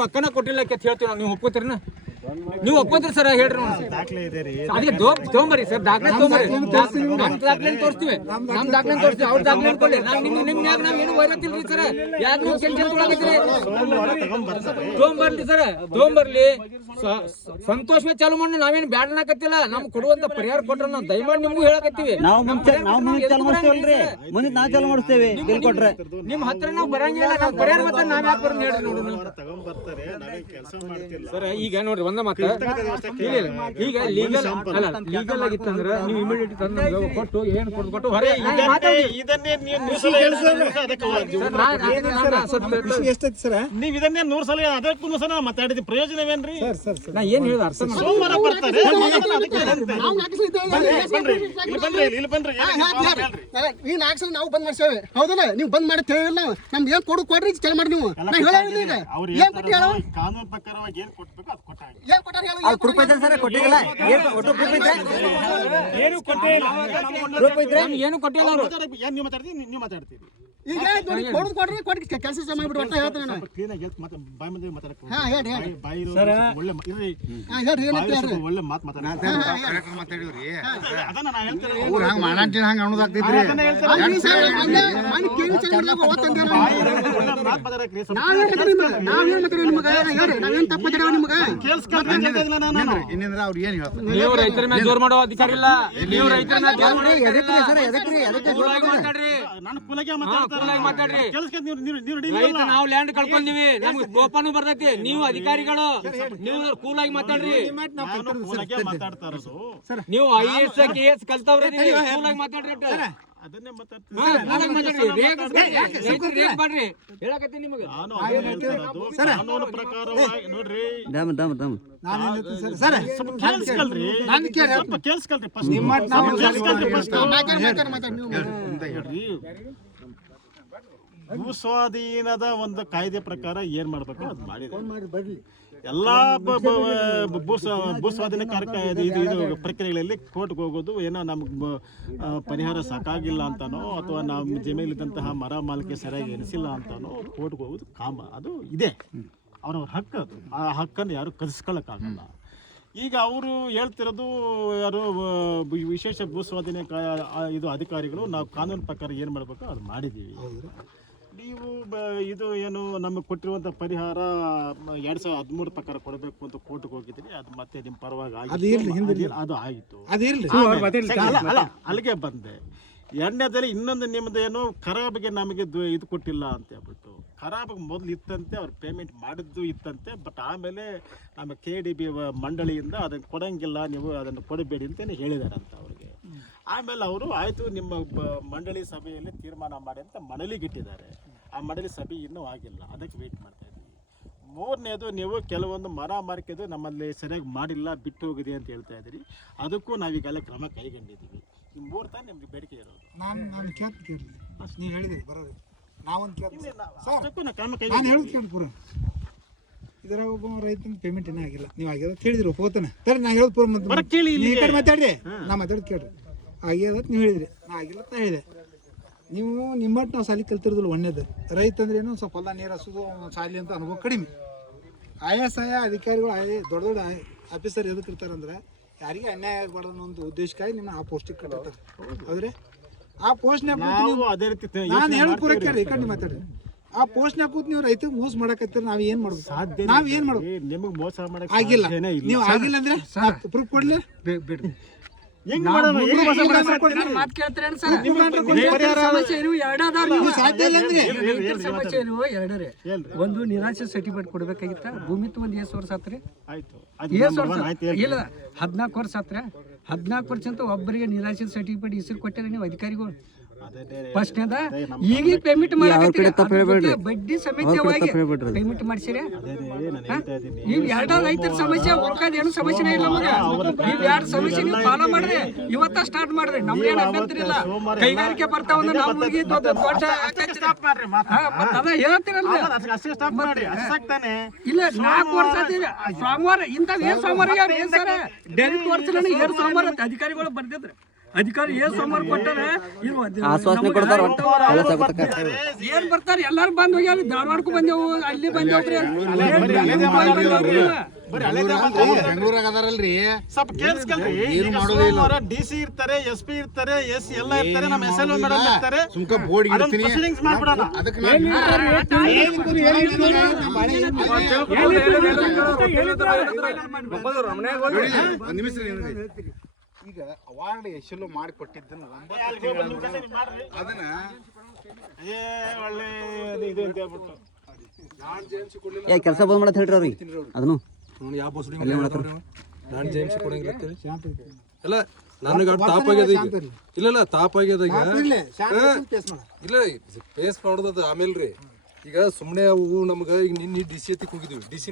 ರೊಕ್ಕನ ಕೊಟ್ಟಿಲ್ಲ ಅಂತ ಹೇಳ್ತೀವಿ ನಾವು. ನೀವು ಒಪ್ಕೋತೀರಿ? ನೀವು ಒಪ್ಕೋತೀರಿ ಸರ್? ಹೇಳ್ರಿ. ಅದೇ ತೊಗೊಂಬರಿ ಸರ್, ದಾಖಲೆ ತೊಗೊಂಬರಿ. ನಮ್ ದಾಖಲೆ ತೋರಿಸ್ತೀವಿ, ನಮ್ ದಾಖಲೆ ತೋರಿಸ್ತೀವಿ. ಅವ್ರ ದಾಖಲೆ ಕೊಡ್ಲಿ. ನಿಮ್ಯಾಗ ನಾವ್ ಏನು ವೈರತ್ತಿಲ್ರಿ ಸರ್. ಯಾಕೆ ನೀವು ಟೆನ್ಷನ್ ತೊಗೊಳಕತ್ತೀರಿ? ತೊಗೊಂಬರ್ಲಿ ಸರ್, ತೊಗೊಂಬರ್ಲಿ. ಸಂತೋಷವೇ ಚಾಲು ಮಾಡಿ. ನಾವೇನು ಬ್ಯಾಡ ಅನ್ನಕತ್ತಿಲ್ಲ. ನಮ್ಗೆ ಕೊಡುವಂತ ಪರಿಹಾರ ಕೊಟ್ರೆ ನಾವು ದಯಮಾಡಿ ನಿಮ್ಗೂ ಹೇಳಕತ್ತೀವಿ. ನಾವು ಚಾಲು ಮಾಡಿಸ್ತೇವಲ್ರಿ, ಮುಂದೆ ನಾವು ಚಾಲು ಮಾಡಿಸ್ತೇವೆ. ಕೊಟ್ರೆ ನಿಮ್ ಹತ್ರ ನಾವು ಬರಂಗಿಲ್ಲ. ನಾವು ಪರಿಹಾರ ಮತ್ತೆ ನಾವ್ ಯಾಕೆ ಬರೋಣ ಹೇಳ್ರಿ? ನೋಡೋಣ ಸರ್, ಈಗ ನೋಡ್ರಿ ಒಂದ ಮಾತ, ಈಗ ಲೀಗಲ್ ಅಲ್ಲ, ಲೀಗಲ್ ಆಗಿತ್ತಂದ್ರ ನೀವು ಇಮಿಡಿಯೇಟ್ ತಂದು ಕೊಟ್ಟು ಏನು ಕೊಟ್ಟು ಹೊರ ನೀವು ಇದನ್ನೇ 100 ಸಲ ಅದಕ್ಕೂ ಸಲ ಮಾತಾಡಿದ ಪ್ರಯೋಜನವೇನ್ರಿ? ನಾ ಏನ್ ಹೇಳಿದ ಅರ್ಥ ಸೋಮವಾರ ಬರ್ತಾರೆ. ಈ 4 ಸಲ ನಾವು ಬಂದ್ ಮಾಡ್ಸೇವೆ, ಹೌದಲ್ಲ? ನೀವು ಬಂದ್ ಮಾಡಿ ತಿಳಿಲ್ಲ. ನಮ್ಗೆ ಏನ್ ಕೊಡ್ರಿ ಚಾಲ ಮಾಡಿ. ನೀವು ಏನ್ ಕೊಟ್ಟು ಹೇಳೋ? ಕಾನೂನು ಪ್ರಕಾರವಾಗಿ ಏನ್ ಕೊಡ್ಬೇಕು ಅದು ಕೊಟ್ಟಾಗ ಏನ್ ಕೊಟ್ಟಾರ ಹೇಳೋ? ಪ್ರೂಫ್ ಐತೆ ಸರ್, ಕೊಟ್ಟಿಲ್ಲ. ಏನು ಕೊಟ್ಟಿಲ್ಲ. ಏನು ಕೊಟ್ಟಿಲ್ಲ ಅವರು. ಏನ್ ನೀವು ಮಾತಾಡ್ತೀರಿ? ಈಗ ನೋಡಿ ಕೊಡ್ರಿ ಕೆಲಸ ಮಾಡ್ಬಿಟ್ಟು ಒಟ್ಟ ಹೇಳ್ತಾನೆ ನಾನು. ಕ್ಲೀನ್ ಆಗಿ ಬಾಯಿ ಮಂದಿ ಮಾತಾಡಕ್ಕೆ ಹಾ ಹೇಳಿ ಬಾಯಿ ಒಳ್ಳೆ ಇರ್ರಿ. ಹೇಳ್ರಿ ಒಳ್ಳೆ ಮಾತು ಮಾತಾಡ್ತಾರೆ. ಅದನ್ನ ನಾ ಹೇಳ್ತೀನಿ. ಊರ್ ಹಂಗ ಮಾಡಂತೀನಿ ಹಂಗ ಅನ್ನೋದಾಗ್ತೈತ್ರಿ. ಇನ್ನಿಂದ್ರ ಅವ್ರು ಏನ್ ಹೇಳ್ತಾರೆ? ನೀವು ರೈತರ ಮೇಲೆ ಜೋರ್ ಮಾಡೋ ಅಧಿಕಾರ ಇಲ್ಲ. ನೀವು ರೈತರ ಮೇಲೆ ಜೋರ್ ಮಾಡೋ ಮಾತಾಡ್ರಿ. ನಾನು ಕುಲಗೆ ಮಾತಾಡ್ರಿ. ರೈತ ನಾವು ಲ್ಯಾಂಡ್ ಕಳ್ಕೊಂಡಿವಿ, ನಮ್ಗೆ ಕೋಪನೂ ಬರ್ತೈತಿ. ನೀವು ಅಧಿಕಾರಿಗಳು, ನೀವು ಕೂಲಾಗಿ ಮಾತಾಡ್ರಿ. ಮಾತಾಡ್ತಾ ಇರೋದು ನೀವು IAS KS ಕಲ್ತವ್ರಿ, ಕೂಲಾಗಿ ಮಾತಾಡ್ರಿ. ಅದನ್ನೇ ಮಾತಾಡ್ತೀನಿ. ಹೇಳಕತ್ತೀನಿ ನಿಮಗೆ. ಕಾನೂನು ಪ್ರಕಾರವಾಗಿ ನೋಡ್ರಿ. ಸ್ವಲ್ಪ ಕೇಳಿಸ್ಕೊಳ್ರಿ. ಸ್ವಲ್ಪ ಕೇಳಿಸ್ಕೊಳ್ರಿ ಫಸ್ಟ್. ಭೂ ಸ್ವಾಧೀನದ ಒಂದು ಕಾಯ್ದೆ ಪ್ರಕಾರ ಏನ್ ಮಾಡ್ಬೇಕು ಅದು ಮಾಡಿದೆ. ಎಲ್ಲಾ ಭೂ ಸ್ವಾಧೀನ ಇದು ಪ್ರಕ್ರಿಯೆಗಳಲ್ಲಿ ಕೋರ್ಟ್ಗೆ ಹೋಗೋದು ಏನೋ ನಮ್ಗೆ ಪರಿಹಾರ ಸಾಕಾಗಿಲ್ಲ ಅಂತಾನೋ ಅಥವಾ ನಮ್ಮ ಜಮೀನಿದ್ದಂತಹ ಮರ ಮಾಲಿಕೆ ಸರಿಯಾಗಿ ಎನಿಸಿಲ್ಲ ಅಂತಾನೋ ಕೋರ್ಟ್ಗೆ ಹೋಗೋದು ಕಾಮ, ಅದು ಇದೆ, ಅವ್ರ ಹಕ್ಕು. ಅದು ಆ ಹಕ್ಕನ್ನು ಯಾರು ಕದಿಸ್ಕೊಳ್ಳೋಕ್ಕಾಗಲ್ಲ. ಈಗ ಅವರು ಹೇಳ್ತಿರೋದು ಯಾರು ವಿಶೇಷ ಭೂ ಸ್ವಾಧೀನ ಇದು ಅಧಿಕಾರಿಗಳು ನಾವು ಕಾನೂನು ಪ್ರಕಾರ ಏನು ಮಾಡಬೇಕು ಅದು ಮಾಡಿದ್ದೀವಿ. ನೀವು ಇದು ಏನು ನಮಗೆ ಕೊಟ್ಟಿರುವಂಥ ಪರಿಹಾರ 2013 ಪ್ರಕಾರ ಕೊಡಬೇಕು ಅಂತ ಕೋರ್ಟ್ಗೆ ಹೋಗಿದ್ದೀರಿ. ಅದು ಮತ್ತೆ ನಿಮ್ಮ ಪರವಾಗಿ ಅದು ಆಯಿತು. ಅಲ್ಲ, ಅಲ್ಲಿಗೆ ಬಂದೆ. ಎರಡನೇದಲ್ಲಿ ಇನ್ನೊಂದು ನಿಮ್ಮದೇನು ಖರಾಬಿಗೆ ನಮಗೆ ಇದು ಕೊಟ್ಟಿಲ್ಲ ಅಂತ ಹೇಳ್ಬಿಟ್ಟು, ಖರಾಬಿಗೆ ಮೊದಲು ಇತ್ತಂತೆ, ಅವ್ರು ಪೇಮೆಂಟ್ ಮಾಡಿದ್ದು ಇತ್ತಂತೆ. ಬಟ್ ಆಮೇಲೆ ನಮ್ಮ KDB ಮಂಡಳಿಯಿಂದ ಅದನ್ನು ಕೊಡೋಂಗಿಲ್ಲ, ನೀವು ಅದನ್ನು ಕೊಡಬೇಡಿ ಅಂತಲೇ ಹೇಳಿದಾರಂತ ಅವ್ರಿಗೆ. ಆಮೇಲೆ ಅವರು ಆಯಿತು ನಿಮ್ಮ ಮಂಡಳಿ ಸಭೆಯಲ್ಲಿ ತೀರ್ಮಾನ ಮಾಡಿ ಅಂತ ಮನಲಿಗಿಟ್ಟಿದ್ದಾರೆ. ಆ ಮಂಡಳಿ ಸಭೆ ಇನ್ನೂ ಆಗಿಲ್ಲ, ಅದಕ್ಕೆ ವೆಯ್ಟ್ ಮಾಡ್ತಾ ಇದ್ದೀವಿ. ಮೂರನೇದು, ನೀವು ಕೆಲವೊಂದು ಮರ ಮಾರ್ಕೆದು ನಮ್ಮಲ್ಲಿ ಸರಿಯಾಗಿ ಮಾಡಿಲ್ಲ, ಬಿಟ್ಟು ಹೋಗಿದೆ ಅಂತ ಹೇಳ್ತಾ ಇದ್ದೀರಿ. ಅದಕ್ಕೂ ನಾವೀಗೆಲ್ಲ ಕ್ರಮ ಕೈಗೊಂಡಿದ್ದೀವಿ. ಈ 3 ತಾನೇ ನಿಮಗೆ ಬೇಡಿಕೆ ಇರೋದು. ನಾನು ಕೇಳ್ತೀನಿ, ನೀವು ಹೇಳಿದ್ರಿ ಬರೋದು. ನಾವೊಂದು ಕೇಳ್ತೀನಿ, ಕ್ರಮ ಕೈ ಹೇಳುದು ಕೇಳಿ ಪೂರ. ಇದರ ಒಬ್ಬ ರೈತನ ಪೇಮೆಂಟ್ ಏನೂ ಆಗಿಲ್ಲ, ನೀವು ಆಗ್ಯದ ಹೇಳಿದ್ರಿ ಒಪ್ಪೋತಾನೆ. ಸರಿ, ನಾ ಹೇಳೋದು ಪೂರ ಮಾತಾಡ್ರಿ. ನಾ ಮಾತಾಡೋದು ಕೇಳ್ರಿ. ಆಗ್ಯದ ನೀವು ಹೇಳಿದ್ರಿ, ನಾ ಆಗಿಲ್ಲ ನಾ ಹೇಳಿದೆ. ನೀವು ನಿಮ್ಮಟ್ಟು ನಾವು ಸಾಲಿ ಕಲ್ತಿರೋದಿಲ್ಲ. ಒಳ್ಳೇದು ರೈತ ಅಂದ್ರೆ ಏನು, ಸ್ವಲ್ಪ ಹೊಲ ನೀರು ಹಸುದು ಸಾಲಿ ಅಂತ ಅನುಭವ ಕಡಿಮೆ. IAS ಅಧಿಕಾರಿಗಳು ದೊಡ್ಡ ದೊಡ್ಡ ಆಫೀಸರ್ ಎದಕ್ಕೆ ಇರ್ತಾರಂದ್ರೆ ಯಾರಿಗೆ ಅನ್ಯಾಯ ಆಗಬಾರ್ದು ಅನ್ನೋ ಒಂದು ಉದ್ದೇಶಕ್ಕಾಗಿ ನಿಮ್ಮ ಆ ಪೋಸ್ಟಿಗೆ ಕಟ್ಟಿರ್ತಾರೆ. ಹೌದ್ರಿ? ಆ ಪೋಸ್ಟ್ನಾಗ ಅದೇ ರೀತಿ ನಾನು ಹೇಳೋ ಪೂರ ಕೇಳಿ ಈ ಕಡೆ ಮಾತಾಡ್ರಿ. ಆ ಪೋಸ್ಟ್ನಾಗ ಕೂತ್ ನೀವು ರೈತ ಮೋಸ ಮಾಡಕತ್ತೀರ. ನಾವ್ ಏನ್ ಮಾಡ್ಬೇಕು? ಸಾಧ್ಯ. ನಾವ್ ಏನ್ ಮಾಡ್ಬೇಕು? ನಿಮಗೆ ಮೋಸ ಮಾಡಕ್ ಆಗಿಲ್ಲ. ನೀವು ಆಗಿಲ್ಲ ಅಂದ್ರೆ ಪ್ರೂಫ್ ಕೊಡ್ಲಿ. ಒಂದು ನಿರಾಶೆ ಸರ್ಟಿಫಿಕೇಟ್ ಕೊಡ್ಬೇಕಾಗಿತ್ತ. ಭೂಮಿ ಒಂದು ಎಷ್ಟು ವರ್ಷ ಆತ್ರಿ? ಇಲ್ಲ 14 ವರ್ಷ ಆತ್ರ. 14 ವರ್ಷ ಅಂತ ಒಬ್ಬರಿಗೆ ನಿರಾಶೆ ಸರ್ಟಿಫಿಕೇಟ್ ಹೆಸರು ಕೊಟ್ಟಾರೆ ನೀವು ಅಧಿಕಾರಿಗಳು. ಫಸ್ಟ್ನೇದ ಈಗ ಪೇಮೆಂಟ್ ಮಾಡಕತ್ತೀರಿ, ಬಡ್ಡಿ ಸಮೇತವಾಗಿ ಪೇಮೆಂಟ್ ಮಾಡ್ಸಿರಿ. ನೀವು 2 ರೈತರ ಸಮಸ್ಯೆ, ಉಳ್ಕಾದ ಏನು ಸಮಸ್ಯೆನೇ ಇಲ್ಲ ನಮಗೆ. ನೀವು 2 ಸಮಸ್ಯೆ ನೀವು ಫಾಲೋ ಮಾಡ್ರಿ. ಇವತ್ತ ಸ್ಟಾರ್ಟ್ ಮಾಡ್ರಿ, ನಮ್ಗೇನು ಅಭ್ಯಂತರ ಇಲ್ಲ. ಕೈಗಾರಿಕೆ ಬರ್ತಾವ ನಮ್ಗೆ ದೊಡ್ಡ ಅದ ಹೇಳ್ತಿರಲ್ಲ. ಇಲ್ಲ 4 ವರ್ಷ ಸೋಮವಾರ ಇಂಥವ್ ಏನ್ ಸೋಮವಾರ ಏನ್ ಸರ್ ಡೈರೆಕ್ಟ್ ವರ್ಷ 2 ಸೋಮವಾರ ಅಧಿಕಾರಿಗಳು ಬರ್ದಿದ್ರು. ಅಧಿಕಾರಿ ಏನ್ ಸೋಮವಾರ ಕೊಟ್ಟಾರೆ ಆಶ್ವಾಸನೆ ಕೊಡ್ತಾರ ಕೆಲಸ ಆಗುತ್ತಕ್ಕ. ಏನ್ ಬರ್ತಾರೆ ಎಲ್ಲಾರು ಬಂದ್ ಹೋಗ್ಯಾರ ಧಾರವಾಡಕ್ಕೂ ಬಂದೆವು ಅಲ್ಲಿ ಬಂದೇವ್ರಿ ಬೆಂಗಳೂರಾಗ ಅದಾರಲ್ರಿ ಸ್ವಲ್ಪ ಕೇಳಿಸ್ಕಲ್ರಿ DC ಇರ್ತಾರೆ SP ಇರ್ತಾರೆ SC ಎಲ್ಲ ಇರ್ತಾರೆ ನಮ್ಮ SLO ಮೇಡಮ್ ಇರ್ತಾರೆ ಸುಮ್ಕ ಬೋರ್ಡ್ ಅದನ್ನ proceedings ಮಾಡ್ಬಿಡೋಣ ಅದಕ್ಕೆ ಒಂದ್ ನಿಮಿಷ ಈಗ ಅವಾರ್ಡ್ ಎಷ್ಟೆಲ್ಲೋ ಮಾಡಿ ಕೊಟ್ಟಿದ್ದನ್ನ 9 ತಿಂಗಳು ಅದನ್ನ ಒಳ್ಳೆ ಇದು ಅಂತ ಹೇಳ್ಬಿಟ್ಟು ಕೆಲಸ ಬಂದ್ ಮಾಡತ್ ಹೇಳ್ರಿ ಅವ್ರಿಗೆ ಅದನ್ನು ಯಾವ ಬಸ್ ನಾನು ಜೇಮ್ಸ್ ಕೊಡಂಗಿಲ್ಲ ಇಲ್ಲ ನನಗೆ ತಾಪ್ ಆಗ್ಯದ ಈಗ ಇಲ್ಲ ತಾಪ್ ಆಗ್ಯದ ಈಗ ಇಲ್ಲ ಪೇಸ್ ಮಾಡೋದು ಆಮೇಲೆ ರೀ ಈಗ ಸುಮ್ಮನೆ ಅವು ನಮ್ಗೆ ಈಗ ನಿನ್ನೆ DC ಹೋಗಿದ್ವಿ DC